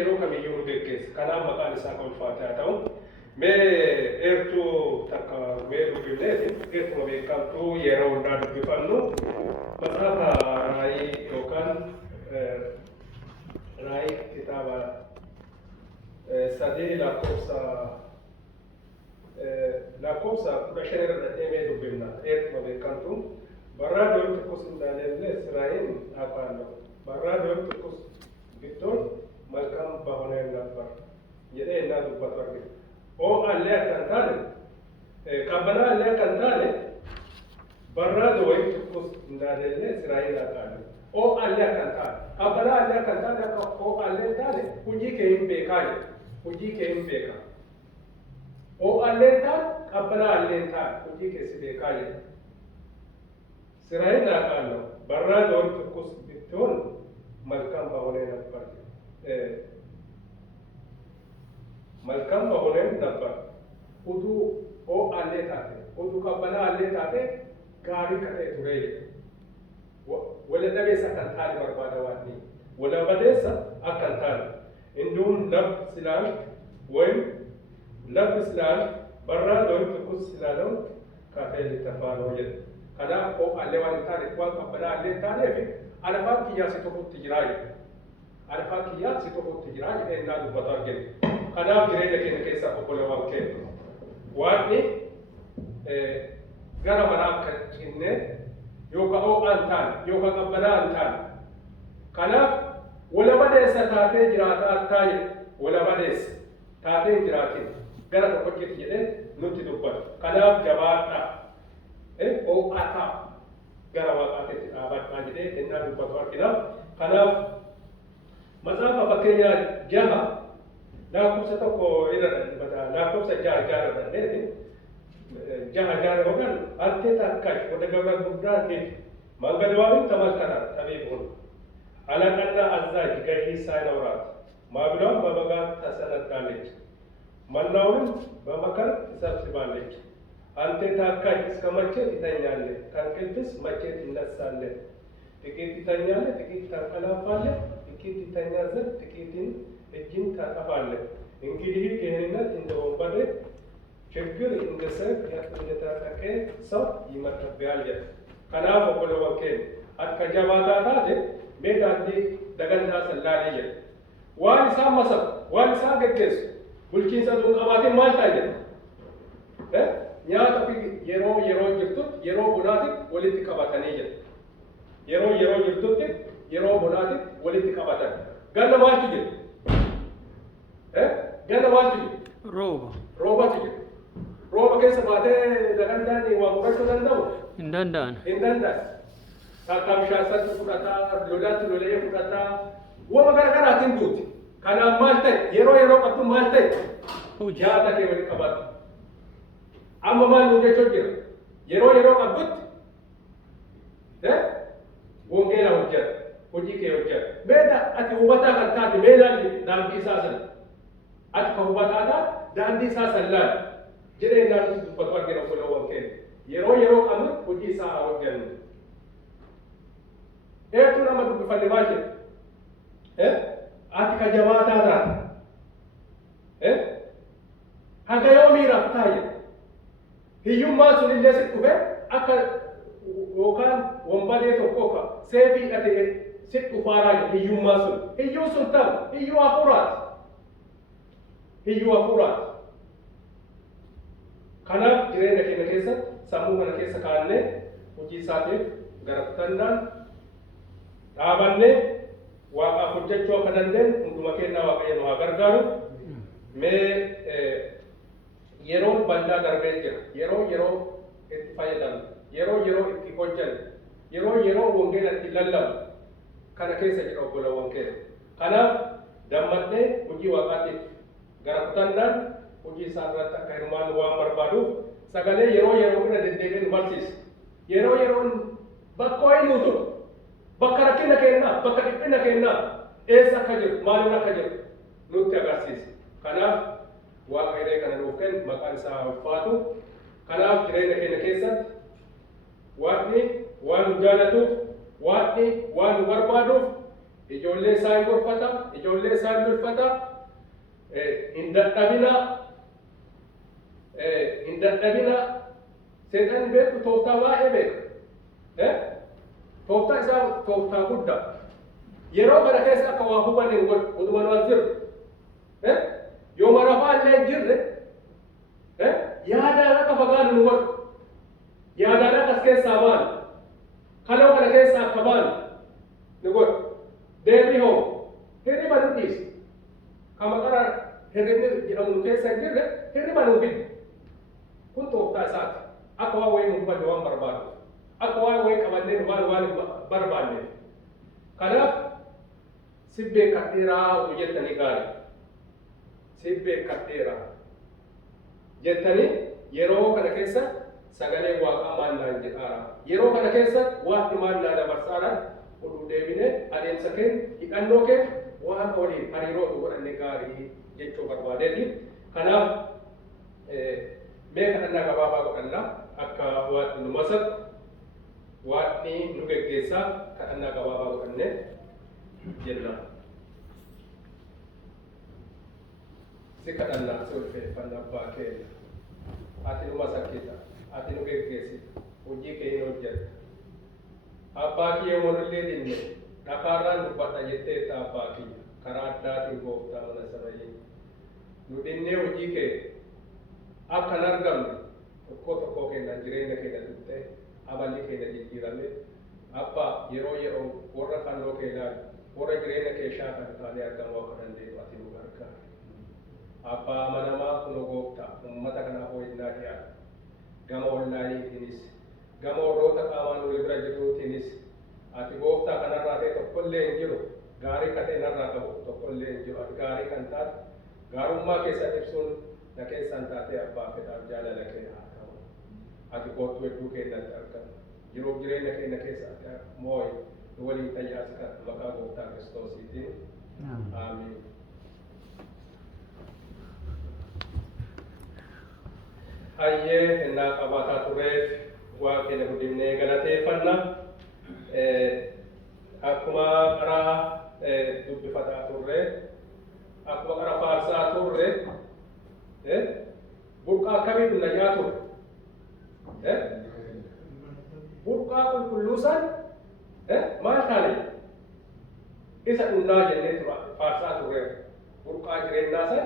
yeroo kamiyyuu nu geggeessa. Kanaaf maqaan isaa kan ulfaataa ta'u mee eertuu takka mee dubbifneeti eertuma beekamtuu yeroo hundaa dubbifannu matsafa raayii yookaan raayii kitaaba sadii lakkoofsa 15 irra dhadhee dubbifna eertuma beekamtuu barraa doon tokkos hin daaleelles raayiin dhaaqaanno barraa doon tokkos bittoon malkan bahone nafar jedhee innaa dubbatu argina. Oo allee akkan taane qabbanaa allee akkan taane barraa doon tokkos hin daaleelles raayiin dhaaqaanno. Oo allee akkan taane qabbanaa allee akkan taane akka oo allee taane hojii kee hin beekaa jedha. Hojii kee hin beekaa. Oo allee taane qabbanaa allee taane hojii kee si beekaa jedha. Siraayin dhaaqaanno barraa doon tokkos bittoon malkan bahone nafar. Malkan baholeen nabba uduu oo allee taate uduu qabbanaa allee taate gaarii kadhee ture wala dhabeessa akkan taane barbaada waanni wala badeessa akkan taane induun lab silaal ወይም lab silaal barraa doon tokkos silaalam kaafee littafaanoo jedhe kanaaf oo allee waan hin taane waan qabbanaa allee hin taaneef alafaan kiyyaasi tokkotti jiraa jedhe alafaa kiyyaa si tokkotti jira jedhee innaa dubbatu argina. Kanaaf jireenya keenya keessaa obbolawwan kennu. Waanni gara manaa akka cinnee yookaan oo'aan taane yookaan qabbanaa hin taane. Kanaaf wala madeessa taatee jiraataa taa'e wala madeessa taatee hin jiraatin gara tokkotti jedhee nutti dubbatu. Kanaaf jabaadhaa oo'ataa gara waaqaatti dhaabadhaa jedhee innaa dubbatu argina. Kanaaf matsafa fakkeenyaa jaha lakkoofsa tokko irra dhadhibata lakkoofsa jaha dhadheeti jaha yookaan ante takkash wada gabra guddaatiif mangalwaawin tamalkana tabiibun alaqanna azaaj gahii saayinawraat maabilaan በመጋት ተሰነዳለች መናውንም በመከር ትሰብስባለች አንተ ታካች እስከ መቼ ትተኛለህ ከእንቅልፍስ መቼ ትነሳለህ ጥቂት ትተኛለህ ጥቂት ታንቀላፋለህ ጥቂት ይተኛ ዘንድ ጥቂትን እጅን ታጠፋለህ እንግዲህ ደህንነት እንደ ወንበዴ ችግር እንደ ሰይፍ እንደታጠቀ ሰው ይመጣብሃል ከናፍ ኦቦለወን ኬን akka jabaataa taate meedaalli dagantaa sallaalee jedha waan isaan masaku waan isaan geggeessu bulchiinsa sun qabaatiin maal ta'a jedha nyaata fi yeroo jirtutti yeroo bonaatitti walitti qabatanii jedha yeroo jirtutti yeroo bonaatitti walitti qabatan ganna maaltu jedhu ganna maaltu jedhu roobatu jedhu rooba keessa baatee dagantaan waa qubachuu danda'u hin danda'an takka bishaasatti fudhataa lolaatti lolee fudhataa wama garaagaraatiin duuti kanaaf maal ta'e yeroo qabdu maal ta'e nyaata kee walitti qabatu amma maal nu jechuu jira yeroo qabdutti wongeela hojjeta hojii kee hojjeta beeda ati hubataa kan taate meelaalli daandii isaa sana ati kan hubataadhaa daandii isaa sallaan jedhee naannoo dubbatu argina obboloowwan keenya yeroo qabnu hojii isaa haa hojjennu eetu nama dubbifanne maal jedhe ati ka jabaataa taate haga yoomii raftaa jedhe hiyyummaa sun illee si dhufe akka yookaan wonbadee tokko ka seefii hidhatee si dhufaaraa jedhe hiyyummaa sun hiyyuu sun ta'u hiyyuu hafuuraati kanaaf jireenya keenya keessa sammuu kana keessa kaa'annee hojii isaatiif gara kutannaan dhaabannee waaqaaf hojjechuu akka dandeenyu hunduma kennaa waaqayyo nu haa gargaaru mee yeroo bal'aa darbee jira yeroo itti fayyadamu yeroo itti hojjennu yeroo wangeela itti lallabu kana keessa jira obboloowwan keenya kanaaf dammadhee hojii waaqaatiif gara kutannaan hojii isaa irratti akka hirmaannu waan barbaaduuf sagalee yeroo irra deddeebi'ee nu barsiisa yeroon bakka wayii nuu turu bakka rakkina kennaa bakka dhiphina kennaa eessa akka jiru maaliin akka jiru nutti agarsiisa kanaaf waaqayyo kana nuuf kennu maqaan isaa ulfaatu kanaaf jireenya keenya keessatti waan nu jaalatuuf waan nu barbaaduuf ijoollee isaa hin gorfata, ijoollee isaa hin bulfata, hin dadhabina, seexanni beeku tooftaa baay'ee beeka. Tooftaa isaa tooftaa guddaa. Yeroo kana keessa akka waa hubanne hin godhu, utuma nu as jiru. Yoo marafaa illee hin jirre, yaadaan akka fagaannu nu godhu. Yaadaan akkas keessaa baanu. Kaloo kana keessaa akka baanu nu godhu. Deebii hoo hirriba nu dhiisi. Kama qara hirribni jedhamu nu keessa hin jirre hirriba nuu fidi. Kun tooftaa isaati. Akka waan wayii nu hubanne waan barbaadu. Akka waan wayii qabannee nu waan hin barbaanne. Kanaaf sibbee kadheeraa utuu jettanii gaarii. Sibbee kadheeraa jettanii yeroo kana keessa sagalee waaqaa maal naan jedhaara. Yeroo kana keessa waaqni maal naa dabarsaadhaan oduu deebinee adeemsa keenya hidhannoo keenya waaqa waliin hariiroo godhanne gaarii jechuu barbaadeeti. Kanaaf mee kadhannaa gabaabaa godhannaa akka waaqni nu masatu waaqni nu geggeessaa kadhannaa gabaabaa godhannee jenna. Si kadhannaa si ulfeeffannaa abbaa keenya. Ati nu masakkita, ati nu geggeessita, hojii kee hin hojjetta. Abbaa kiyya walillee dinne dhakaarraan dubbadha jetteetta abbaa kiyya karaa addaatiin gooftaa mana samayyee. Nu dinnee hojii kee akka hin argamne tokko keenya jireenya keenya tuttee amalli keenya jijjiirame abbaa yeroo warra fannoo kee ilaalu warra jireenya kee shaakala taanee argamuu akka dandeessu ati nu gargaari. Abbaa amanamaa kunoo gooftaa uummata kanaaf ho'innaa dhiyaata. Gama onlaayiniitiinis gama warroota qaamaan walii bira jiruutiinis ati gooftaa kanarraa ta'e tokkollee hin jiru gaarii katee narraa qabu tokkollee hin jiru ati gaarii kan taate gaarummaa keessan ibsuun na keessan taatee abbaa fedhaaf jaalala kee haa ta'u. Ati kootu hedduu keenyatti argamu jiruuf jireenya keenya keessa moo'i nu waliin tajaajila maqaa gooftaa Kiristoosiitiin. Amiin. Hayyee innaa qabataa tureef waa keenya guddifnee galateeffanna. Akkuma qaraa dubbifataa turre, akkuma qaraa faarsaa turre, burqaa akkamii dhunna turre? Burqaa qulqulluu san maal taane? Isa dhunnaa jennee faarsaa turre. Burqaa jireenyaa san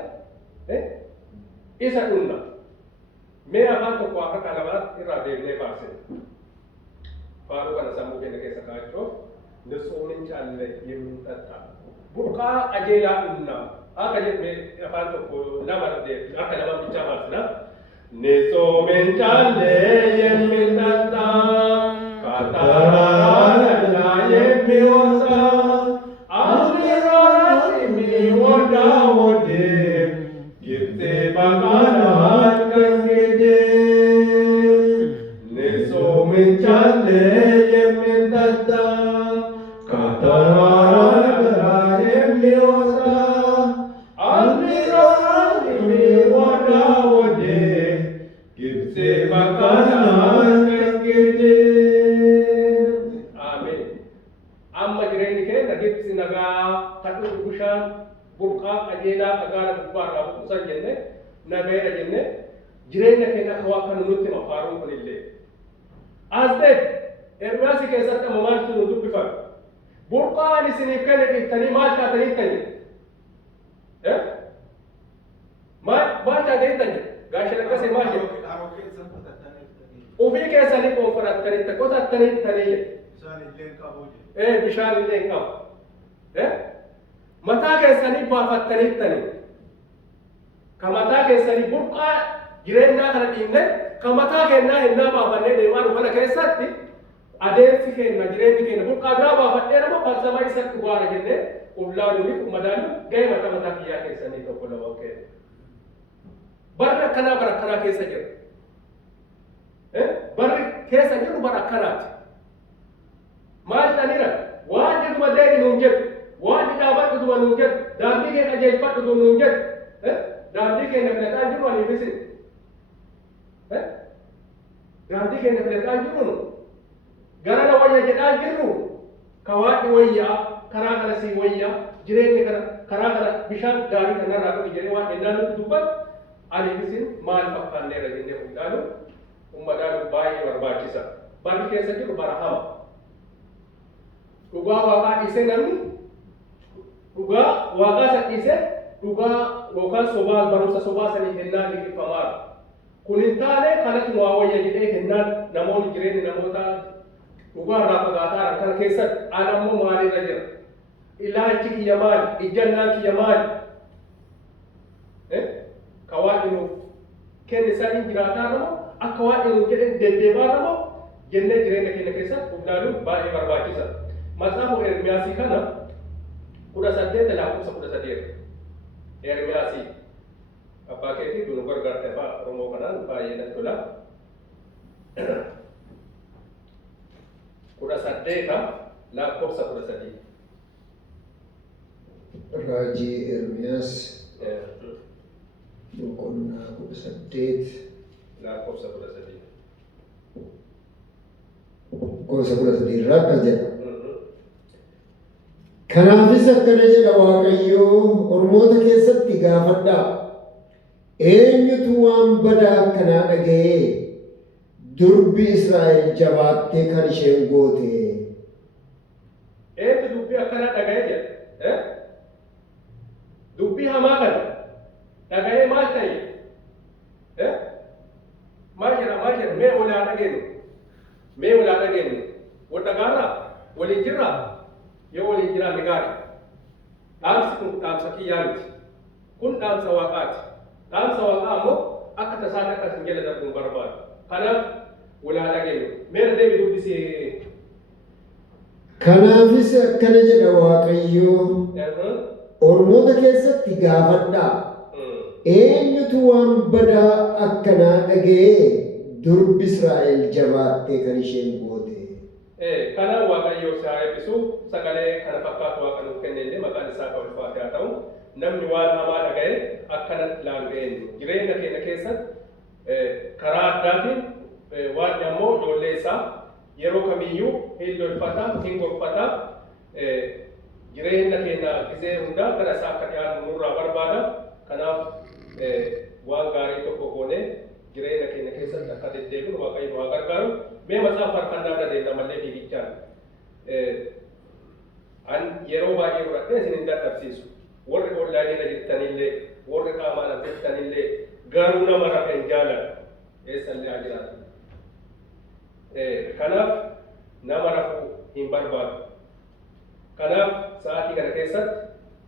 isa dhunna. Mee afaan tokko akka kalamaa irraa deebinee faarsina. Faaruu kana sammuu keenya keessa kaa'achuuf ንጹህ ምንጭ አለ የሚጠጣ ቡርቃ አጄላ እና አከጀት አፋን tokko nama akka nama ብቻ ማለት ነው ንጹህ ምንጭ አለ የሚጠጣ ካታራራ የሚወጣ አስራራት የሚወዳ ወደ ግብጽ ባቃናት ከንገደ ንጹህ ምንጭ አለ የሚጠጣ jireenya keenya akka waa kan nutti mafaaruun kunillee asdeet ergaasi keessatti amma maaltu nu dubbifame burqaan isiniif kana dhiiftanii maal taatanii tani maal taatanii tani gaasha lakkasee maal jedhu ufii keessanii qoonfarattanii qotattanii tanii bishaan illee qabu mataa keessanii baafattanii tanii ka mataa keessanii burqaa jireenyaa kana dhiinne kan mataa keenyaa hennaa baafannee deemaa nu kana keessatti adeemsi keenya jireenyi keenya burqaa biraa baafadhee nama falsamaa isatti waara jennee ullaanuuf madaalu ga'ee mataa kiyyaa keessanii tokko lama keenya. Barri akkanaa bara akkanaa keessa jiru. Barri keessa jiru bara akkanaati. Maal ta'aniira waan jedhu malee nuun jedhu waan dhaabadhu nuun jedhu daandii keenya qajeelfadhu nuun jedhu daandii keenya filataa jiru ani fisin. Daandii keenya filataa jiru gara na wayya jedhaa jirru ka waaqni wayyaa karaa kana si wayyaa jireenya kana karaa kana bishaan gaarii kanarraa qabu jedhee waan ennaa nutti dubbatu ani isin maal fakkaanneera jennee hundaalu uummataan baay'ee barbaachisa. Barri keessa jiru bara hama. Dhugaa waaqaa dhiisee namni dhugaa waaqaa isa dhiisee dhugaa yookaan sobaa barumsa sobaa sanii kennaa liqifamaadha. Kun hin taane kanatti waa wayya jedhee kennaan namoonni jireenya namoota dhugaa irraa fagaataa kana keessatti aan ammoo maalirra jira? Ilaalchi kiyya maali? Ijjannaan kiyya maali? Ka waan nuuf kenne sanii jiraataa namoo akka waan nuuf jedhan deddeebaa namoo jennee jireenya keenya keessatti ilaaluun baay'ee barbaachisa. Matsaafu Ermiyaasii kana 18 lakkoofsa 18 Ermiyaasii abbaa keetii dunu gargaarte afaan Oromoo kanaan baay'ee natti tola. 18 lakkoofsa 13 Raajii Ermiyaas boqonnaa 18 lakkoofsa 13 gosa 13 irraa akkas jedha. Kanaafis akkana jedha Waaqayyoo, ormoota keessatti gaafadhaa, eenyutu waan badaa akkanaa dhaga'ee durbi Israa'el jabaattee kan isheen goote? Eenyu dubbii akkanaa dhaga'ee jedha? Dubbii hamaa kana dhaga'ee maal ta'e? Maal jedha? Mee olaa dhageenyu? Mee olaa dhageenyu? Wal dhagaarraa? Waliin jirraa? Yoo waliin jiraanne gaarii. Dhaamsi kun dhaamsa kiyyaa miti. Kun dhaamsa waaqaati. Dhaamsa waaqaa ammoo akka tasaa akkas hin jala darbuun barbaadu. Kanaaf walaa dhageenyu. Mee deebi dubbisee. Kanaafis akkana jedha Waaqayyoo, ormoota keessatti gaafadhaa, eenyutu waan badaa akkanaa dhaga'ee durbi Israa'el jabaattee kan isheen goote? Kana Waaqayyoo isaa eebbisu sagalee kana fakkaatu Waaqa nuuf kenne illee maqaan isaa kan ulfaate haa ta'u namni waan hamaa dhaga'e akkanatti ilaalu eenyu jireenya keenya keessatti karaa addaatiin waan ammoo ijoollee isaa yeroo kamiyyuu hin lolfata hin gorfata jireenya keenya gizee hundaa gara isaa akka dhiyaannu nurraa barbaada. Kanaaf waan gaarii tokko goonee jireenya keenya keessatti akka deddeebinu Waaqayyo haa gargaaru. Mee matsaaf faarfannaa dhadeenya malee fiigichaan an yeroo baay'ee fudhadhee isin hin dadhabsiisu. Warri onlaayinii jirtanillee warri qaamaan jirtanillee garuu nama rafa hin jaalladhu. Eessallee haa jiraatu. Kanaaf nama rafuu hin barbaadu. Kanaaf sa'aatii kana keessatti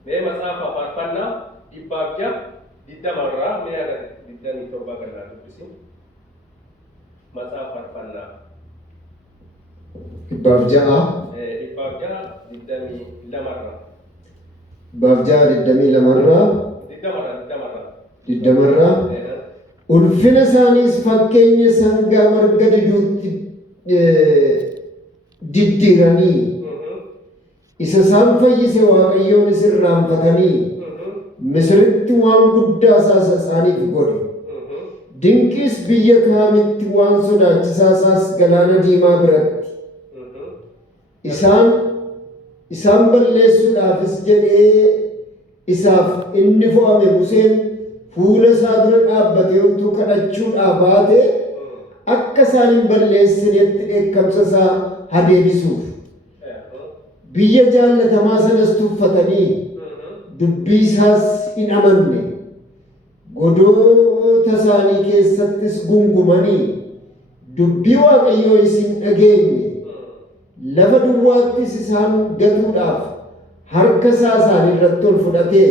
mee matsaafa faarfannaa 120 irraa mee 27 gannaa dubbisi. Matsaafa faarfannaa 106 20 irraa ulfina isaaniis fakkeenya sangaa marga diduutti diddiiranii isa isaan fayyise Waaqayyoon irraanfatanii Misiritti waan guddaa isaaniif godhe. Dinqiis biyya kaamitti waan sodaachisaa isaas galaana diimaa biratti isaan balleessuudhaafis jedhee isaaf inni fo'ame Museen fuula isaa dura dhaabbatee utuu kadhachuudhaa baate akka isaan hin balleessinetti dheekkamsa isaa hadeebisuuf biyya jaallatamaa sanas tuffatanii dubbii isaas hin amanne godoota isaanii keessattis gungumanii dubbii Waaqayyoo isin dhageenye lafa duwwaattis isaan gatuudhaaf harka isaa isaanii irratti ol fudhatee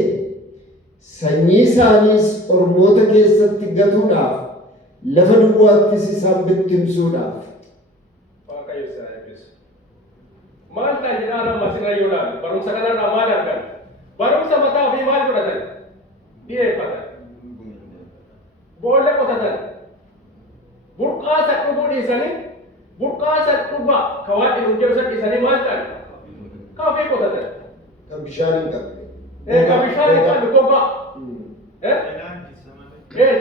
sanyii isaaniis ormoota keessatti gatuudhaaf lafa duwwaattis isaan bittimsuudhaaf. Waaqayyo isaa eebbisu. Maal ta'e jedhaan amma sirra yoo ilaalu barumsa kanarraa maal argan? Barumsa mataa ofii maal godhatan? Dhiyeeffatan. Boolla qotatan. Burqaa sadhubuu dhiisanii burqaa sadhuba ka waan dhiiru jedhu san dhiisanii maal ta'an? Ka ofii qotatan. Kan bishaan hin qabne. Kan bishaan hin qabne gogaa.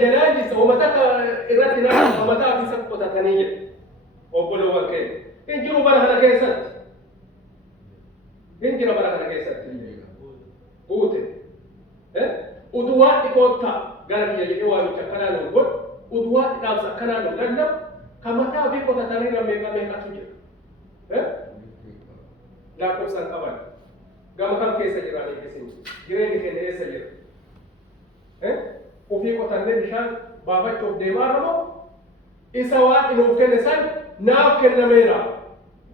Jalaanjisa uummata irratti nama uummataa fi isa qotatanii jedhu. Obboloowwan keenya. Hin jiru bara kana keessatti. hin jira bara kana keessatti buute uduwaa dhikoota gara kiyya jedhee waamicha akkanaa nu godhu uduwaa dhaamsa akkanaa nu lallabu kan mataa ofii qotatanii meeqatu jira lakkoofsaan qaban gama kam keessa jiraanii isin jireenyi keenya eessa jira ofii qotannee bishaan baafachuuf deemaa moo isa waan nuuf kenne san naaf kennameera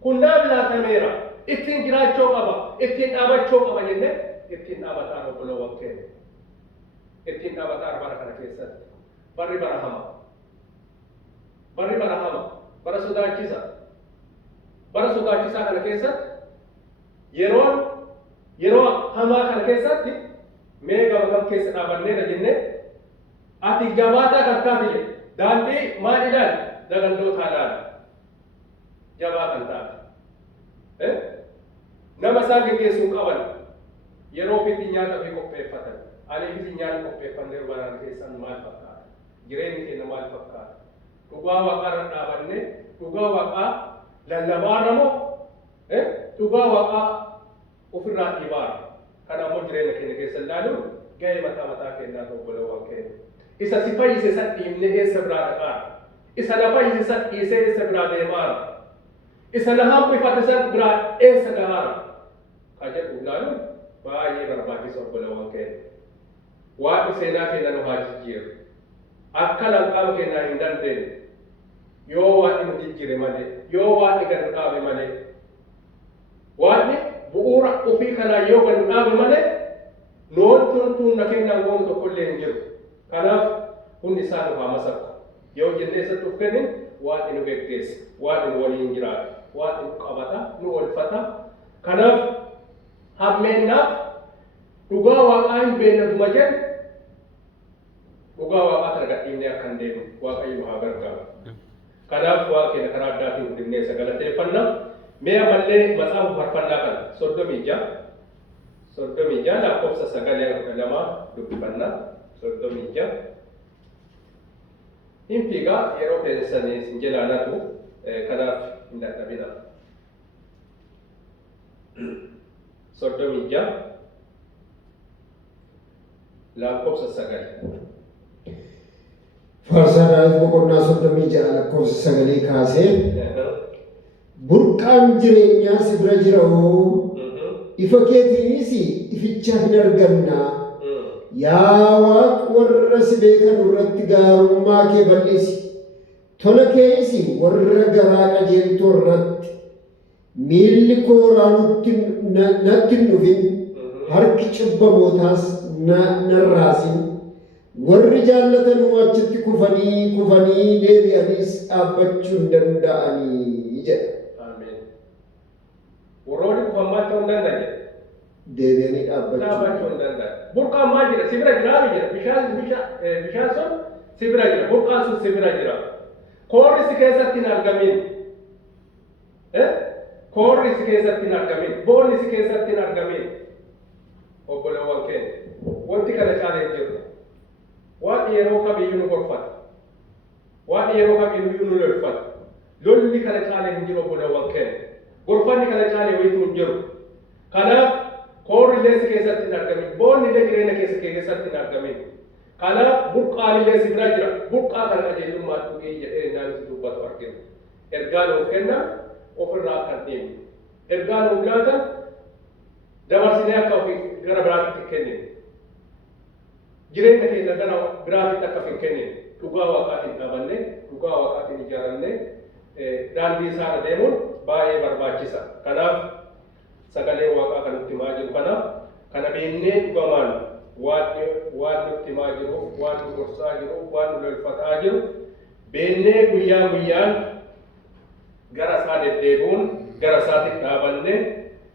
kun naaf laatameera ittiin jiraachuu qaba ittiin dhaabachuu qaba jennee ittiin dhaabataa obboloowwan keenya ittiin dhaabataa bara kana keessatti barri bara hama bara sodaachisaa kana keessatti yeroo hamaa kana keessatti mee gama kam keessa dhaabanneera jennee ati jabaataa kan taate jedhe daandii maal ilaali dagandootaa ilaali jabaa kan taate nama isaan geggeessuu qaban yeroo ofitti nyaata ofii qopheeffatan ani ofitti nyaata qopheeffannee baraan keessan maal fakkaata jireenyi keenya maal fakkaata dhugaa waaqaa irra dhaabannee dhugaa waaqaa lallabaarra moo dhugaa waaqaa ofirraa dhiibaarra kan ammoo jireenya keenya keessa ilaaluun ga'ee mataa keenyaa obboloowwan keenya isa si fayyise san dhiibnee eessa biraa dhaqaara isa na fayyise san dhiisee eessa biraa deemaara isa na hambifate san biraa eessa ga'aara kan jedhu ilaaluun baay'ee barbaachisa obboloowwan keenya waan seenaa keenya nu haa jijjiiru akka lanqaama keenyaa hin dandeenye yoo waan nu jijjiire malee yoo waan gad nu dhaabe malee waan bu'uura ofii kanaa yoo gad nu dhaabe malee noontuun na kennaan goonu tokkollee hin jiru kanaaf hundi isaa nu haa masakku yoo jennee isatti of kennin waan nu geggeessa waan nu waliin jiraatu waan nu qabata nu oolfata kanaaf hammeennaaf dhugaa waaqaa hin beennatuma jedhu dhugaa waaqaa kana gadhiifnee akka hin deemne waaqayyo nu haa gargaaru kanaaf waa keenya karaa addaatiin guddifnee galateeffanna mee ammallee matsaafa faarfannaa kana 36 lakkoofsa 9 dubbifanna 36 hin fiigaa yeroo keessanii sin jelaanatu kanaaf hin dadhabina 36 lakkoofsa 9 Faarsaa Daawit boqonnaa 36 lakkoofsa 9 kaasee burqaan jireenyaa si bira jira hoo ifa keetiinis ificha hin argannaa yaa Waaq warra si beekan irratti gaarummaa kee bal'isi tola kees warra garaa qajeeltoo irratti miilli kooraa natti hin dhufin harki cubbamootaas narraasin warri jaallatanuu achitti kufanii deebi'anis dhaabbachuu hin danda'anii jedha. Warroonni kufan maal ta'uu hin danda'e? Deebi'anii dhaabbachuu hin danda'e. Burqaan maal jira? Si bira jiraa jira. Bishaan sun si bira jira. Burqaan sun si bira jira. Koorri si keessatti hin argamin. Koorri si keessatti hin argamin. Boolli si keessatti hin argamin. Obboloowwan keenya. Wanti kana caalee hin jiru. Waan yeroo kamiyyuu nu gorfata. Waan yeroo kamiyyuu nu lolfata. Lolli kana caalee hin jiru obboloowwan keenya. Gorfanni kana caalee wayitu hin jiru. Kanaaf koorri illee si keessatti hin argamin. Boolli illee jireenya keessatti hin argamin. Kanaaf burqaan illee si bira jira. Burqaa kana qajeelummaa dhugee jedhee naamni dubbatu argina. Ergaa nuuf kenna ofirraa akka hin deemne. Ergaa nuuf laatan dabarsinee akka ofii gara biraatti kennine. Jireenya keenya gara biraatti akka hin kennine. Dhugaa waaqaatiin dhaabannee, dhugaa waaqaatiin ijaarannee daandii isaarra deemuun baay'ee barbaachisa. Kanaaf sagalee waaqaa kan nutti himaa jiru kana beennee dhugamaan waan nutti himaa jiru, waan nu gorsaa jiru, waan nu lolfataa jiru beennee guyyaa guyyaan gara isaa deddeebi'uun gara isaatti dhaabannee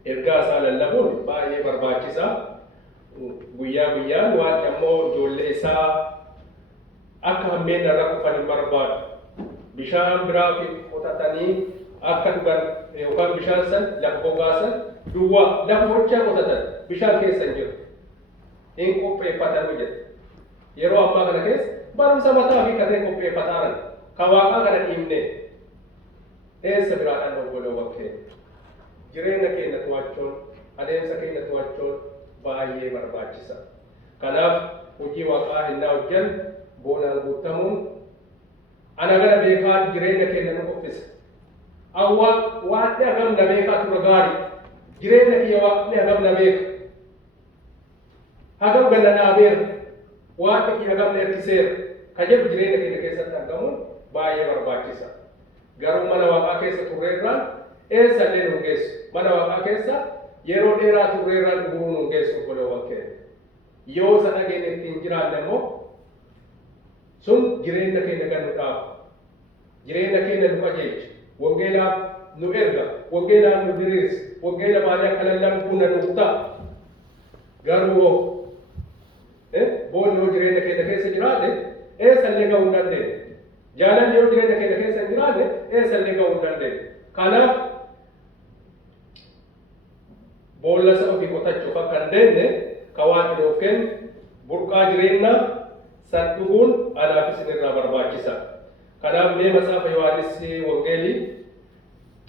ergaa isaa lallabuun baay'ee barbaachisa. Guyyaa guyyaan waan ammoo ijoollee isaa akka hammeen irra kufan hin barbaadu. Bishaan biraa fi qotatanii akka dhugan yookaan bishaan san lafa gogaasan duwwaa lafa hochaa qotatan bishaan keessa hin jiru. Hin qopheeffatanu jedhe. Yeroo ammaa kana keessa barumsa mataa fi katee qopheeffataran kan waaqaa kana dhiibnee eessa biraadhaan obboloowwan keenya jireenya keenya to'achuun adeemsa keenya to'achuun baay'ee barbaachisa. Kanaaf hojii waaqaa hinnaa hojjan boonaan guutamuun ana gara beekaa jireenya keenya nu qophisa. Waaqni hagam na beekaa tura gaarii. Jireenya kiyya waaqni hagam na beeka. Hagam ganna dhaabeera. Waaqni kiyya hagam na erkiseera. Ka jedhu jireenya keenya keessatti argamuun baay'ee barbaachisa. Garuu mana waaqaa keessa turreerraan eessa illee nu geessu. Mana waaqaa keessa yeroo dheeraa turreerraan dhuguu nu geessu obboloowwan keenya. Yoo isa dhageenya ittiin jiraanne immoo sun jireenya keenya kan nu dhaabu. Jireenya keenya nu qajeelcha. Wangeelaaf nu erga. Wangeelaaf nu diriirsa. Wangeela maalii akka lallabuu na nuuf ta'a. Garuu boonni yoo jireenya keenya keessa jiraate eessa illee gahuu hin dandeenye. Jaalalli yoo jireenya keenya keessa hin jiraanne eessa illee gahuu hin dandeenye. Kanaaf boolla isa ofii qotachuuf akka hin deemne ka Waaqni nuuf kennu burqaa jireenyaa san dhuguun anaafis irraa barbaachisa. Kanaaf mee Matsaafa Yohaannis Wangeelii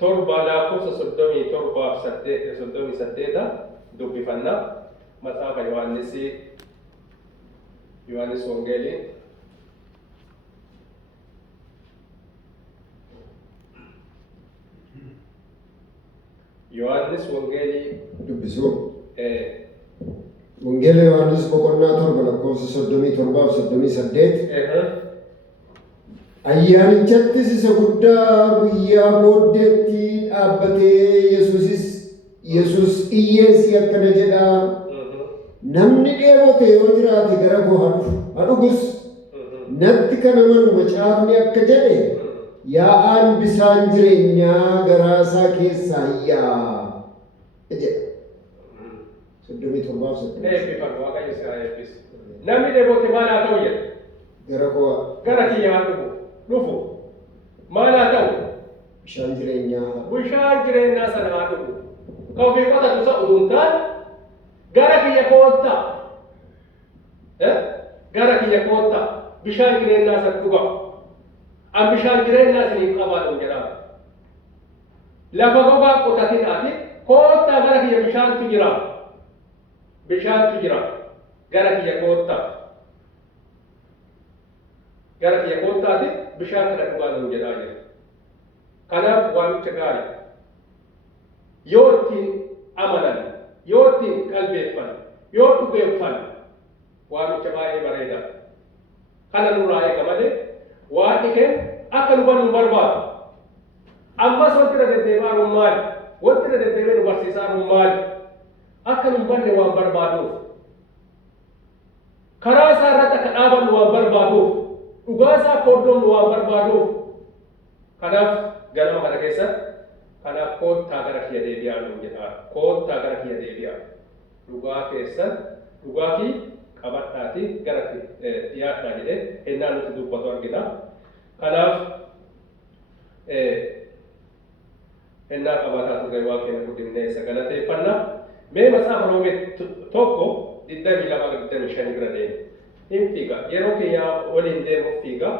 7:37 dubbifannaa. Matsaafa Yohaannis Wangeelii dubbisuu. Wangeela Yohaannis boqonnaa 7:37-38. Ayyaanichaattis isa guddaa guyyaa booddeetti dhaabbatee Yesuus iyyeessi akkana jedha. Namni dheebote yoo jiraate gara koo haa dhugus. Natti kan amanu macaafni akka jedhe yaa'aan bisaan jireenyaa garaa isaa keessaa yaa'a jedha. 37:38. Namni dheebote maal haa ta'u jedha? Gara kiyya haa dhufu. Maal haa ta'u? Bishaan jireenyaa sana haa dhugu. Ka ofii qotatu isa utuu taane gara kiyya koottaa. Gara kiyya koottaa. Bishaan jireenyaa sana dhuga. An bishaan jireenyaa isiniif qabaadhu jedhama. Lafa gogaa qotatinaati koottaa gara kiyya bishaantu jira. Gara kiyya koottaa. Gara kiyya koottaati bishaan kana dhugaadhu jedhaa jira. Kanaaf waamicha gaarii. Yoo ittiin amanan, yoo ittiin qalbeeffan, yoo dhugeeffan waamicha baay'ee bareeda. Kana nurraa eega malee Waaqni keenya akka nu barnu barbaadu. Ammas wanti irra deddeebi'aa maali? Wanti irra deddeebi'ee nu barsiisaa maali? Akka nu banne waan barbaaduuf. Karaa isaa irratti akka dhaabannu waan barbaaduuf. Dhugaa isaa akka hordofnu waan barbaaduuf. Kanaaf ganama kana keessatti kanaaf koottaa gara kiyya deebi'aa nuun jedhaa. Koottaa gara kiyya deebi'aa. Dhugaa keessan dhugaa kii qabadhaatii gara dhiyaadhaa jedhee ennaa nuti dubbatu argina. Kanaaf ennaa qabaataa turre waan keenya guddifnee isa galateeffannaa. Mee Matsaafa Roomee 1:22-25 bira deemu. Hin fiiga. Yeroo keenya waliin deemuuf fiiga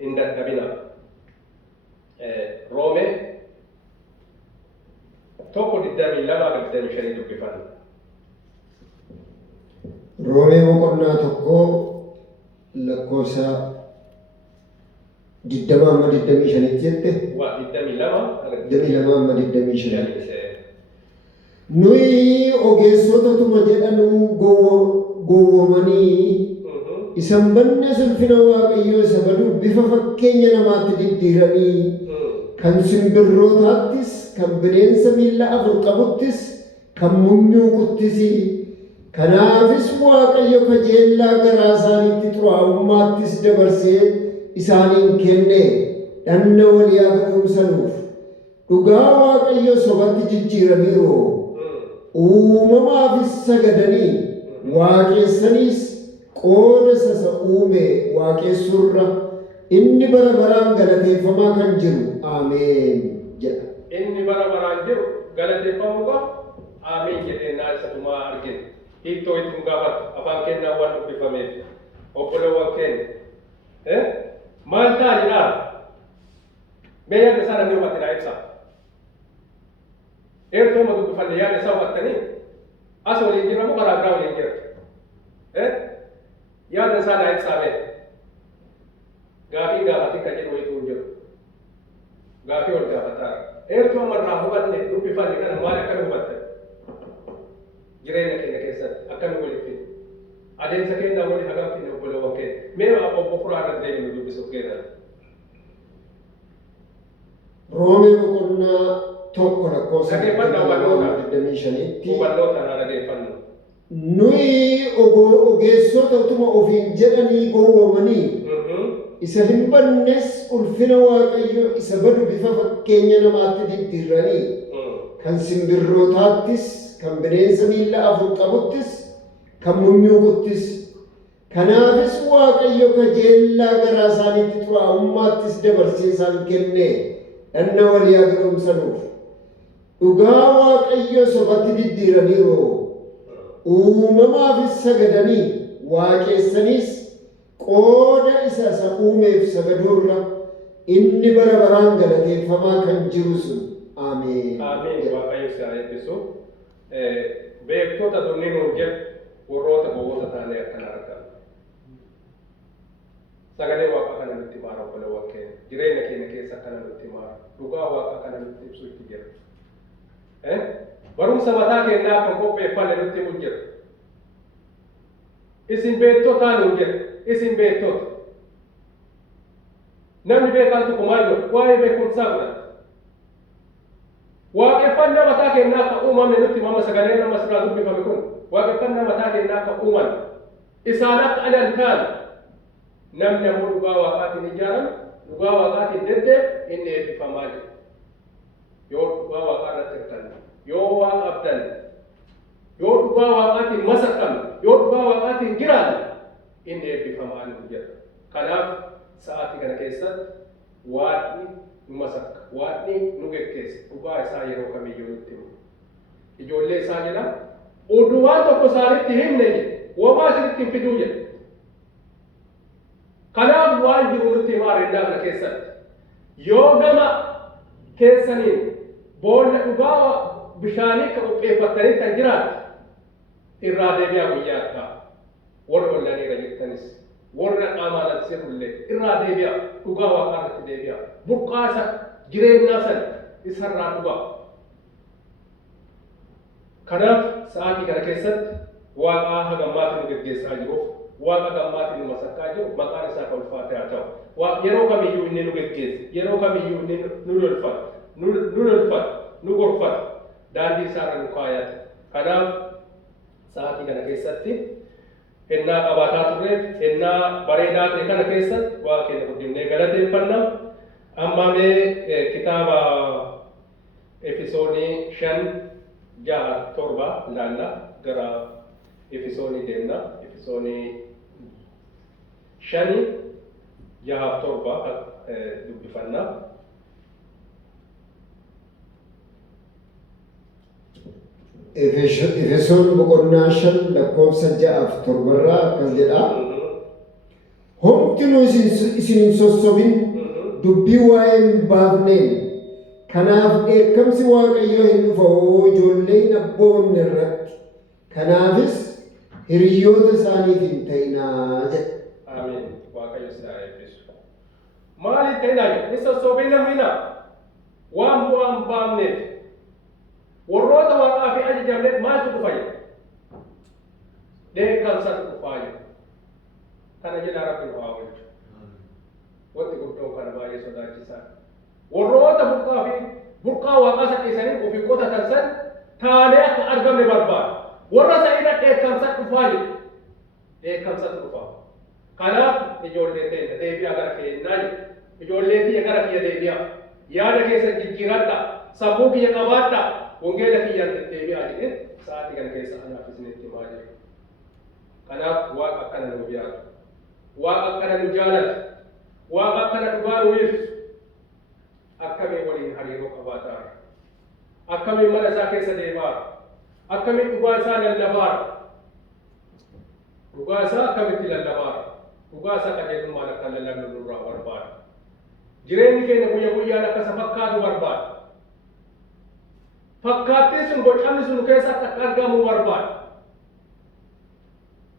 hin dadhabina. Roomee 1:22-25 dubbifanna. Roomee boqonnaa 1 20-25 jette. 22-25. Nuyi ogeessotuma jedhanuu gowwoomanii isan banne sulfina Waaqayyoo isa badu bifa fakkeenya namaatti diddiiranii kan simbirrootaattis kan bineensa miilla 4 qabuttis kan munyuuquttis. Kanaafis Waaqayyo kajeellaa garaa isaaniitti xuraa'ummaattis dabarsee isaaniin kenne dhanna walii haa gadhoomsanuuf. Dhugaa Waaqayyo sobatti jijjiiraniiru. Uumamaafis sagadanii waaqessaniis qooda isa uume waaqessurra inni bara baraan galateeffamaa kan jiru. Ameen jedha. Inni bara baraan jiru galateeffamuudha. Ameen jedheenyaa isa tumaa argina. Hiittoo ittiin gaafatu afaan kennaa waan dubbifameef obboleewwan keenya maal ta'a jedhaa mee yaada isaa namni hubate naa ibsa. Eertooma dubbifanne yaada isaa hubattanii As waliin jira moo karaa biraa waliin jira? Yaada isaa naa ibsaame. Gaafii gaafatii kan jedhu wayituu hin jiru. Gaafii wal gaafataa. Eertuu ammarraa hubanne dubbifanne kana maal akkami hubatte? Jireenya keenya keessatti akkami walitti adeemsa keenyaa wali hagam finne obboloowwan keenya. Mee obbo Furaa irratti deebinu dubbisuuf keenyaa. Roomee boqonnaa tokko lakkoofsa hubannoota naa dhageeffannu. Nuyi ogeessota utuma ofiin jedhanii gowwoomanii isa hin bannes ulfina Waaqayyo isa badu bifa fakkeenya namaatti diddiirranii kan simbirrootaattis kan bineensa miilla afur qabuttis kan munyuuquttis kanaafis Waaqayyo kajeellaa garaa isaaniitti xuraa'ummaattis dabarsee isaan kenne dhanna walii haguumsanuuf dhugaa Waaqayyo sobatti diddiiraniiru uumamaafis sagadanii waaqessaniis qooda isa uumeef sagaduurra inni bara baraan galateeffamaa kan jiru sun. Ameen. Ameen. Waaqayyo si haa eebbisu. Beektota dunni nuun jedhu warroota gowwoota taanee akkana argamu. Sagalee Waaqaa kana nutti maara obboloowwan keenya. Jireenya keenya keessa akkana nutti maara. Dhugaa Waaqaa kana nutti ibsu itti jira. Barumsa mataa keenyaa kan qopheeffanne nutti himu jira. Isin beektotaa nuun jedha. Isin beektota. Namni beekaan tokko maal godha? Waa'ee beekumsaa godhata. Waaqeffannaa mataa keenyaa akka uumamne nutti himama sagalee nama sirraa dubbifame kun. Waaqeffannaa mataa keenyaa akka uumamne. Isaan akka anan taane. Namni ammoo dhugaa Waaqaatiin ijaarame, dhugaa Waaqaatiin deddeebi'e inni eebbifamaa jira. Yoo dhugaa Waaqaa irratti hirkanne, yoo Waaqa abdanne, yoo dhugaa Waaqaatiin masaqamne, yoo dhugaa Waaqaatiin jiraanne inni eebbifamaa nu jira. Kanaaf sa'aatii kana keessatti Waaqni nu masakka, Waaqni nu geggeessa, dhugaa isaa yeroo kamiyyuu nutti himu. Ijoollee isaa jedha, oduu waan tokko isaanitti himne jedhe, womaa isinitti hin fiduu jedhe. Kanaaf waan jiru nutti himaa rendaa kana keessatti. Yoo gama keessaniin boolla dhugaa bishaanii kan qopheeffattanii kan jiraatu irraa deebi'aa guyyaa addaa. Warra wallaaneera jirtanis warra qaamaan asirrullee irraa deebi'aa dhugaa Waaqaa irratti deebi'aa. Burqaa isa jireenyaa sana isarraa dhugaa. Kanaaf sa'aatii kana keessatti Waaqaa hagammaatiin nu geggeessaa jiruuf Waaqa gammaatiin nu masakkaa jiru maqaan isaa kan ulfaatee haa ta'u. Yeroo kamiyyuu inni nu geggeessa, yeroo kamiyyuu inni nu lolfata, nu gorfata, daandii isaarra nu kaayata. Kanaaf sa'aatii kana keessatti ennaa qabaataa turreef, ennaa bareedaa ta'e kana keessatti Waaqa keenya guddifnee galateeffanna. Amma mee kitaaba Efesoonii 5:6-7 ilaalla gara Efesoonii deemna. Efesoonii 5:6-7 dubbifanna. Efesoon boqonnaa 5 lakkoofsa 6-7 irraa akkas jedha. Homtinuu isin hin sossobin dubbii waa'ee hin baafneen. Kanaaf dheekkamsi Waaqayyoo hin dhufa ijoollee hin abboomne irratti. Kanaafis hiriyoota isaaniif hin ta'inaa jedha. Ameen. Waaqayyo si haa eebbisu. Maaliif ta'inaa jedha? Hin sossobin namnina. Waan bu'aa hin baafneef. Warroota Waaqaa fi ajajamneef maaltu dhufa jedha? Dheekkamsatu dhufaa jedha. Kana jedhaa Rabbi nu haa oolchu. Wanti guddoon kana baay'ee sodaachisaa. Warroota burqaa Waaqaa sadhiisanii ofii qotatan san taanee akka argamne barbaada. Warra sa'idha dheekkamsatu dhufaa jedha. Dheekkamsatu dhufaa. Kanaaf ijoollee teenya deebi'aa gara keenyaa jedha. Ijoollee kiyya gara kiyya deebi'aa. Yaada keessa jijjiiradha. Sammuu kiyya qabaadha. Wangeela kiyyaan deebi'aa jedhee sa'aatii kana keessa anaaf isinitti himaa jiru. Kanaaf Waaqa akkana nu jaallatu. Waaqa akkana nu jaalatu. Waaqa akkana dhugaa nu ibsu. Akkamiin waliin hariiroo qabaataa. Akkamiin mana isaa keessa deemaa. Akkamiin dhugaa isaa lallabaa. Dhugaa isaa akkamitti lallabaa. Dhugaa isaa qajeelummaan akka lallabnu nurraa barbaada. Jireenyi keenya guyyaa guyyaan akka isa fakkaatu barbaada. fakkaattiin sun bocamni sun keessatti akka argamu barbaada.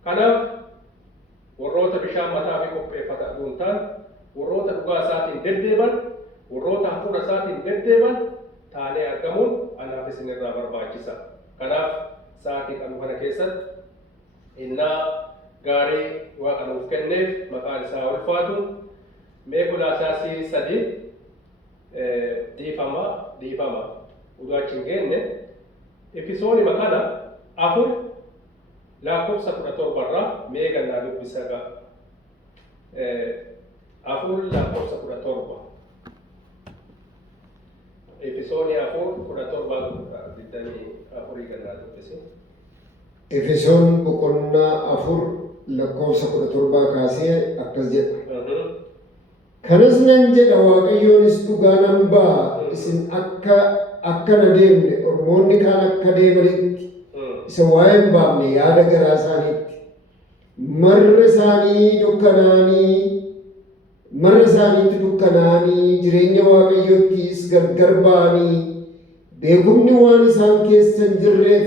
Kanaaf warroota bishaan mataa fi qopheeffatan dhuunfaan warroota dhugaa isaatiin deddeeban warroota hafuura isaatiin deddeeban taanee argamuun anaaf isin irraa barbaachisa. Kanaaf sa'aatii qabu kana keessatti innaa gaarii waaqa nuuf kenneef maqaan isaa ulfaatu mee Qolaasaasii 3 dhiifama dhugaachi hin geenye episoodii kana 4 lakkoofsa 17 irraa mee gannaa dubbisa gaa 4 lakkoofsa 17 episoodii 4 17 gannaa dubbise. Efesoon boqonnaa 4 lakkoofsa 17 kaasee akkas jedha. Kanas nan jedha Waaqayyoonis dhugaa nan ba'a isin akka na deemne ormoonni kaan akka deemanitti isa waa'ee hin baafne yaada garaa isaaniitti marra isaaniitti dukkanaa'anii jireenya Waaqayyoottiis gargar ba'anii beekumni waan isaan keessa hin jirreef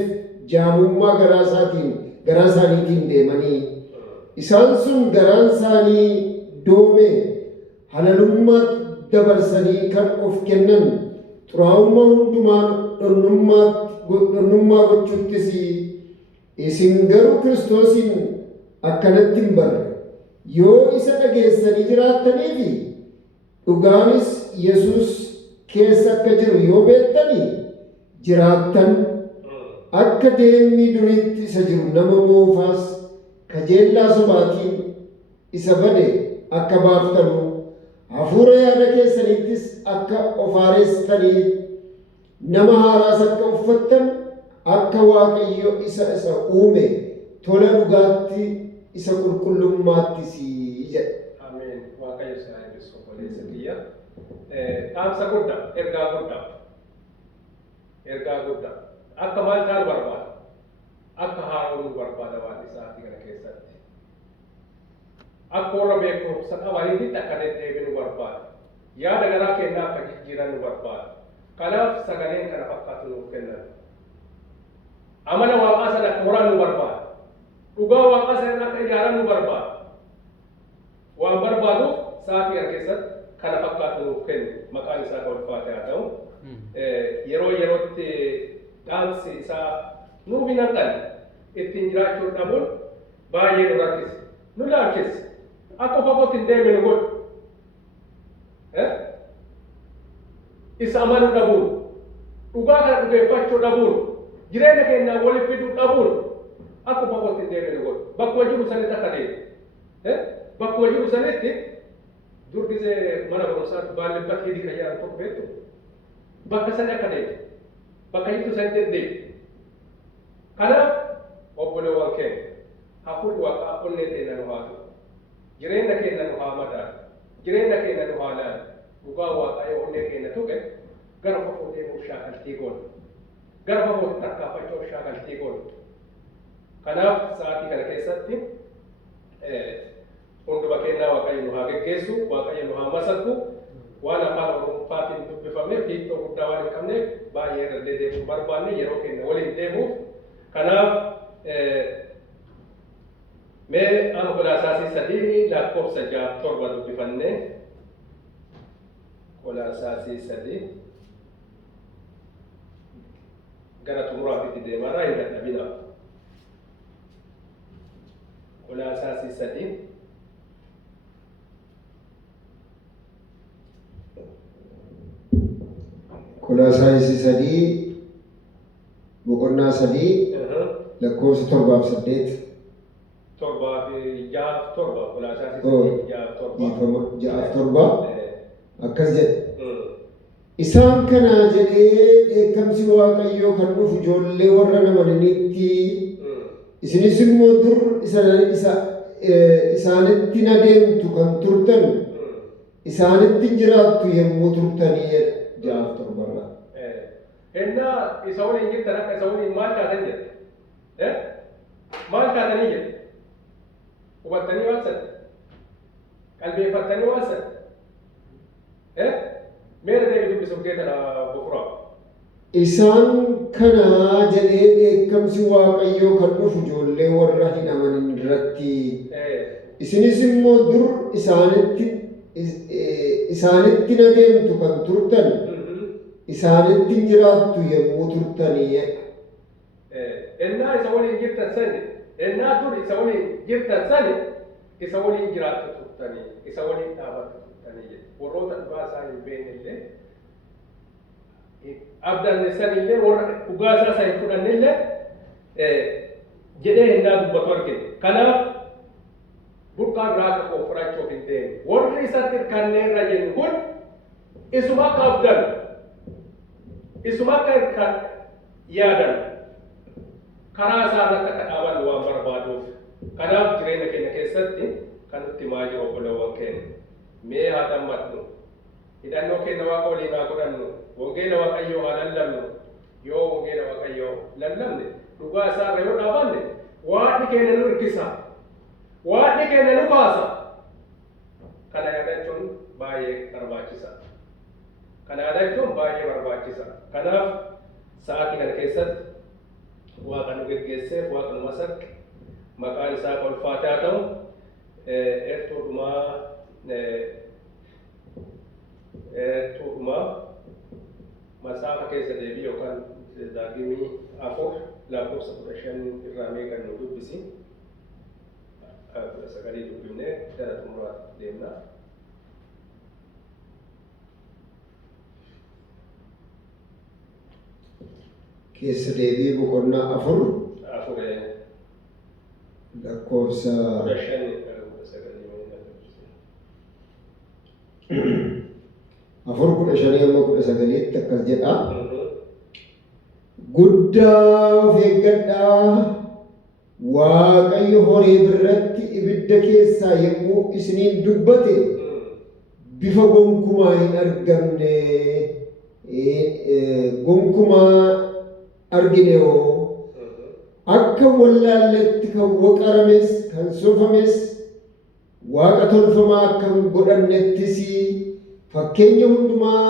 jaamummaa garaa isaaniitiin deemanii isaan sun garaan isaanii doome halalummaatti dabarsanii kan of kennan xuraa'ummaa hundumaan dhonnummaa gochuuttis isin garuu Kiristoosiin akkanatti hin barre yoo isa dhageessanii jiraattanii fi dhugaanis Yesuus keessa akka jiru yoo beektanii jiraattan akka deemni duriitti isa jiru nama moofaas kajeellaa sobaatiin isa bade akka baaftanuu hafuura yaada keessaniittis akka of haareessitanii nama haaraas akka uffattan akka Waaqayyo isa uume tola dhugaatti isa qulqullummaattis jedha. Ameen. Waaqayyo isaa eebbisu obboleessa kiyya. Dhaamsa guddaa, ergaa guddaa. Akka maal ta'an barbaada? Akka haaromuu barbaada waan isaatii kana keessatti. Akka warra beekumsa qabanitti akka deddeebinu barbaada. Yaada garaa keenyaa akka jijjiiran nu barbaada. Kanaaf sagaleen kana fakkaatu nuuf kennan. Amala waaqaa sana akka horan nu barbaada. Dhugaa waaqaa sana akka ijaaran nu barbaada. Waan barbaaduuf sa'aatii kana keessatti kana fakkaatu nuuf kennu. Maqaan isaa kan ulfaate haa ta'u. Yeroo yerootti dhaamsi isaa nuuf hin hanqanne ittiin jiraachuu dhabuun baay'ee nu rakkise. Nu laaffise. Akka fagootti hin deemne nu godhu. Isa amanuu dhabuun, dhugaa kana dhugeeffachuu dhabuun, jireenya keenyaan waliif fiduu dhabuun akka fagootti hin deemne nu godhu. Bakkuma jiru sanitti akka deemu. Bakkuma jiru sanitti dur gisee mana barumsaatti baallibbat hidii kan jedhamu tokko beektu bakka sani akka deemu. Bakka jirtu sanitti deemu. Kanaaf obboleewwan keenya hafuurri waaqaa onnee keenya nu haa ta'u. Jireenya keenya nu haa madaalu. Jireenya keenya nu haa laalu. Dhugaa Waaqayyoo onnee keenya tuqe gara fagoo deemuuf shaakaltii goona. Gara fagootti tarkaanfachuuf shaakaltii goona. Kanaaf sa'aatii kana keessatti hunduma keenyaa Waaqayyo nu haa geggeessu, Waaqayyo nu haa masakku. Waan afaan Oromootiin dubbifameef hiiktoo guddaa waan hin qabneef baay'ee irra deddeebi'uu barbaanne yeroo keenya waliin deemuuf. Kanaaf mee amma Qolaasaasii 3 lakkoofsa 6-7 dubbifannee Qolaasaasii 3 gara xumuraatti deemaa hin dadhabina. Qolaasaasii 3 Qolaasaasii 3 boqonnaa 3 lakkoofsa 7-8 7 akkas jedha. Isaan kanaa jedhee dheekkamsi Waaqayyoo kan dhufu ijoollee warra namaninitti isinis immoo dur isaanitti na deemtu kan turtan isaanitti jiraattu yommuu turtanii jedha. 6-7 Ennaa isa waliin jirtan akka isa waliin maal taatan jedha. Maal taatanii jedha. Hubattanii waan sana. Qalbeeffattanii waan sana. Meera deebii dubbisuuf keessa bufuraa. isaan kana jedhee dheekkamsi Waaqayyoo kan dhufu ijoollee warra hin amanin irratti isinis immoo dur isaanitti nadeemtu kan turtan isaanitti jiraattu yommuu turtanii ennaa isa waliin jirtan sani ennaa dur isa waliin jirtan sani isa waliin jiraattu turtanii isa waliin dhaabattu turtanii warroota dhugaa isaa hin beeknellee abdanne sanillee warra dhugaa isaa isa hin fudhannellee jedhee ennaa dubbatu argine kanaaf burqaan raaka koo fudhachuuf hin deemne warri isatti hirkanneerra jennu kun isuma akka abdan isuma akka yaadan karaa isaan akka dhaaban waan barbaaduuf kanaaf jireenya keenya keessatti kan nutti himaa jiru obboloowwan keenya mee haa dammadhu hidhannoo keenya waaqa waliin haa godhannu wangeela waaqayyoo haa lallabnu yoo wangeela waaqayyoo lallabne dhugaa isaarra yoo dhaabanne waaqni keenya nu hirkisa waaqni keenya nu baasa kana yaadachuun baay'ee barbaachisa kana yaadachuun baay'ee barbaachisa kanaaf sa'aatii kana keessatti waaqa nu geggeesseef waaqa nu masakke maqaan isaa ulfaataa haa ta'u ertuudhumaa masaafa keessa deebii yookaan daagimii 4 lakkoofsa 15 irraa meeqan nu dubbisi 9 dubbifnee gara xumuraatti deemna. Keessa deebii boqonnaa 4 lakkoofsa 4:15-19 akkas jedha. Guddaa of eeggadhaa Waaqayyo horii birratti ibidda keessaa yommuu isiniin dubbate bifa gonkumaa hin argamne gonkumaa argine hoo akka wallaalletti kan waqarames kan sofames waaqa tolfamaa akka hin godhannettis fakkeenya hundumaa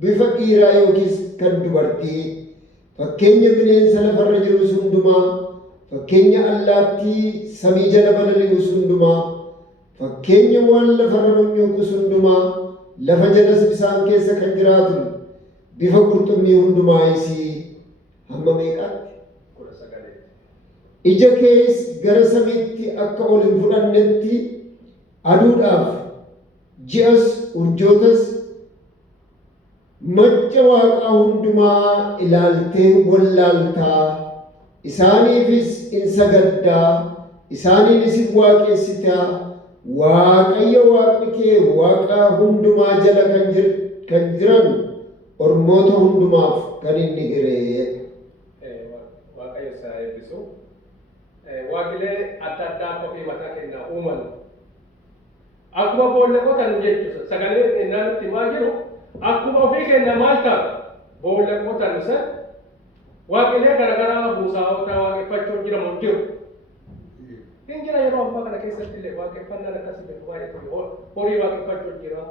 bifa dhiiraa yookiis kan dubartii fakkeenya bineensa lafarra jirus hundumaa fakkeenya allaattii samii jala balali'us hundumaa fakkeenya waan lafarra munyuuqus hundumaa lafa jalas bisaan keessa kan jiraatu bifa qurxummii hundumaa isii hamma meeqaatti ija kees gara samiitti akka ol hin fudhannetti aduudhaaf ji'as urjootas macca waaqaa hundumaa ilaaltee wallaaltaa isaaniifis in sagaddaa isaaniinis in waaqessitaa Waaqayyo Waaqni kee waaqa hundumaa jala kan jiran ormoota hundumaaf kan inni hiree. Waaqayyo isaa eebbisu. Waaqilee adda addaa ofii mataa kennaa uuman. Akkuma boolla qotan jechuudha. Sagalee innaan itti himaa jiru akkuma ofii kenna maal ta'a? Boolla qotan san waaqilee garaagaraa buusaawota waaqeffachuun jedhamu jiru. Hin jira yeroo ammaa kana keessatti illee waaqeffannaan akkasii beeku baay'ee horii waaqeffachuun jira.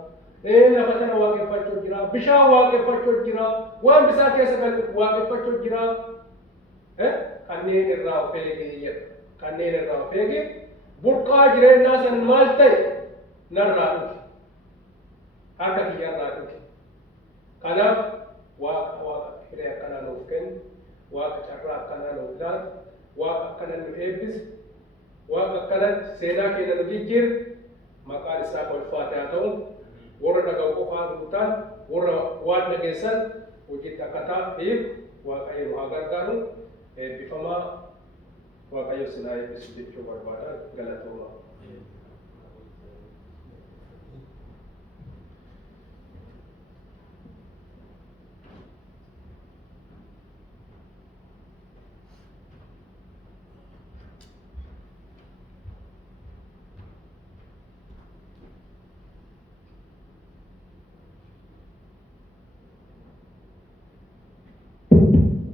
Lafa kana waaqeffachuun jira. Bishaan waaqeffachuun jira. Waan bishaan keessa galu waaqeffachuun jira. Kanneen irraa of eegi kanneen irraa of eegi burqaa jireenyaa san maal ta'e narraa dhufe. Harka kiyyarraa dhufe. Kanaaf waaqa hiree akkanaa nuuf kennu, waaqa carraa akkanaa nuuf laatu, waaqa akkana nu eebbise, waaqa akkanatti seenaa keenya nu jijjiiru, maqaan isaa ulfaataa haa ta'u, warra dhaga'u qofaa guutaan, warra waan dhageessan hojiitti akka ta'aniif waaqayyo nu haa gargaaru, eebbifamaa waaqayyo sinaa eebbisu jechuu barbaada galatooma.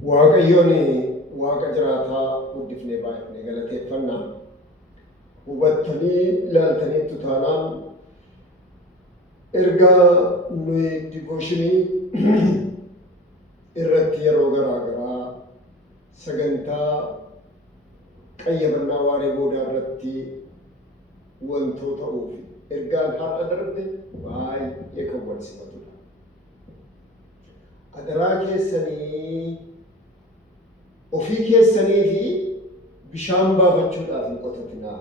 Waaqayyoon waaqa jiraataa guddifnee baay'ifnee galateeffannaa hubattanii ilaaltaniittu taanaan erga nuyi divooshinii irratti yeroo garaa garaa sagantaa qayyabannaa waaree boodaa irratti wantoota uufi ergaan har'a darbe baay'ee kan wal simatudha. Adaraa keessanii ofii keessanii fi bishaan baafachuudhaaf hin qotatinaa.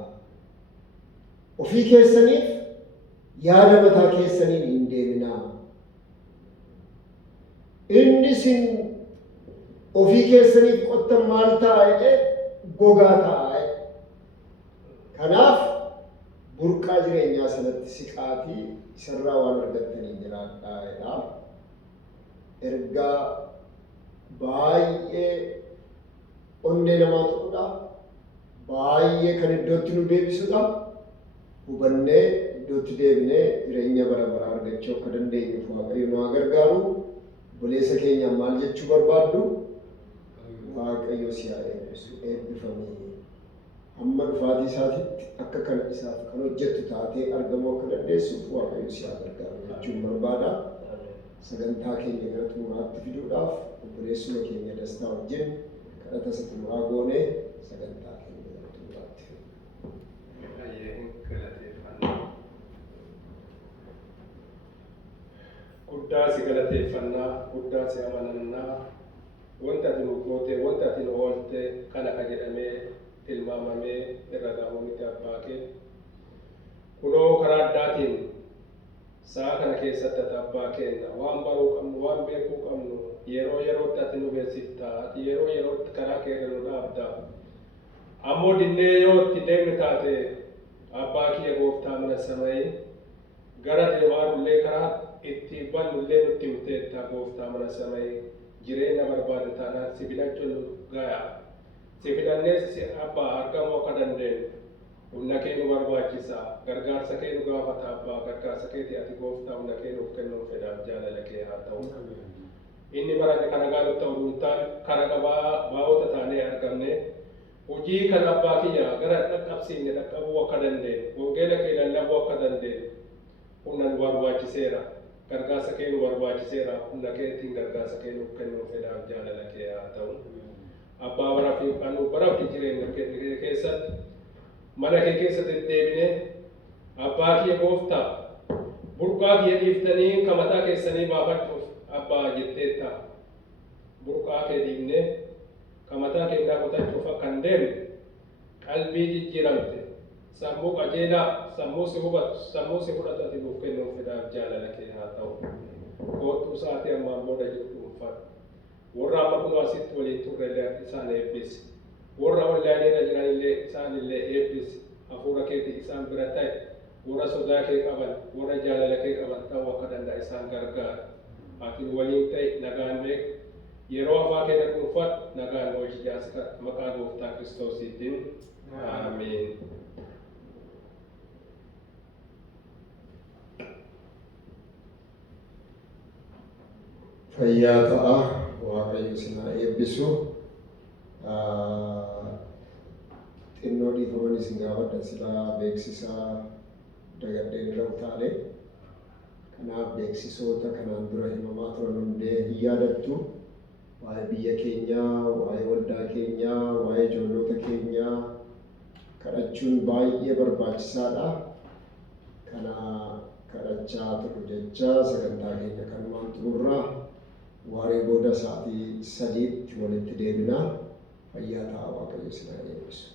Ofii keessaniif yaada mataa keessaniin hin deeminaa. Inni isin ofii keessaniif qottan maal taa'e gogaa taa'e. Kanaaf burqaa jireenyaa sanatti siqaatii isarraa waan argattanii jiraadhaa. Ergaa baay'ee onnee namaa tuqudha. Baay'ee kan iddootti nu deebisudha. Hubannee iddootti deebinee jireenya bara baraa argachuu akka dandeenyuuf Waaqayyo nu haa gargaaru. Obboleessa keenya maal jechuu barbaaddu? Waaqayyo si haa eebbisu, eebbifamee hamma dhufaatii isaatiitti akka kana isaaf kan hojjettu taatee argamuu akka dandeessuuf Waaqayyo si haa gargaaru jechuun barbaada. Sagantaa keenya gara xumuraatti fiduudhaaf obboleessuma keenya Dastaa wajjin kadhata isa xumuraa goonee sagantaa keenya gara xumuraatti fidu. Guddaa si galateeffannaa, guddaa si amanannaa, wanta ati nuuf goote, wanta ati nu oolte kana ka jedhamee tilmaamamee irra gahuu miti abbaa kee. Kunoo karaa addaatiin sa'a kana keessatti ati abbaa keenya waan baruu qabnu, waan beekuu qabnu yeroo yerootti ati nu beeksiftaa, ati yeroo yerootti karaa keenya nu dhaabdaa. Ammoo dinnee yoo itti deemne taate abbaa kiyya gooftaa mana samii gara deemaa dhullee karaa itti bannullee nutti himteetta gooftaa mana samii jireenya barbaade taanaan si filachuun nu ga'a. Si filannees si abbaa argamuu akka dandeenyu humna kee nu barbaachisa. Gargaarsa kee nu gaafata abbaa, gargaarsa keetii ati gooftaa humna kee nuuf kennuuf fedhaaf jaalala kee haa ta'u. Inni baranne kana gaaluuf ta'u duutaan kana qabaa baa'ota taanee argamne hojii kan abbaa kiyya gara dhaqqabsiifne dhaqqabuu akka dandeenyu, wangeela kee lallabuu akka dandeenyu humna nu barbaachiseera. Gargaarsa kee nu barbaachiseera. Humna keetiin gargaarsa kee nuuf kennuuf fedhaaf jaalala kee haa ta'u. Abbaa baraaf jireenya kee keessatti mana kee keessatti deebinee abbaa kiyya gooftaa burqaa kiyya dhiiftanii kamataa keessanii baafachuuf abbaa jetteetta. Burqaa kee dhiifnee kamataa keenyaa qotachuuf akka hin deemne qalbii jijjiiramte sammuu qajeelaa, sammuu si hubatu, sammuu si fudhatu ati nuuf kennuuf fedhaaf jaalala kee haa ta'u. Koottuu sa'aatii ammaan booda jiru dhuunfadhu. Warra amma kunoo asitti waliin turre isaan eebbisi. Warra onlaayiniirra jiran illee isaan illee eebbisi. Hafuura keetii isaan bira ta'e. Warra sodaa kee qaban, warra jaalala kee qaban ta'uu akka danda'a isaan gargaara. Ati waliin ta'e nagaan beek. Yeroo afaa keenya dhuunfadhu nagaan oolchi jaasika maqaa gooftaa Kiristoosiitiin. Ameen. Fayyaa ta'a. Waaqayyo isin haa eebbisu. Xinnoo dhiifaman isin gaafadha silaa beeksisaa dagadheen irra utaalee. Kanaaf beeksisoota kanaan dura himamaa turan hundee hin yaadattu. Waa'ee biyya keenyaa, waa'ee waldaa keenyaa, waa'ee ijoollota keenyaa kadhachuun baay'ee barbaachisaadha. Kana kadhachaa turru jecha sagantaa keenya kanumaan xumurraa waaree booda sa'aatii 3tti walitti deebinaa. Fayyaa ta'a. Waaqayyo isin haa eebbisu.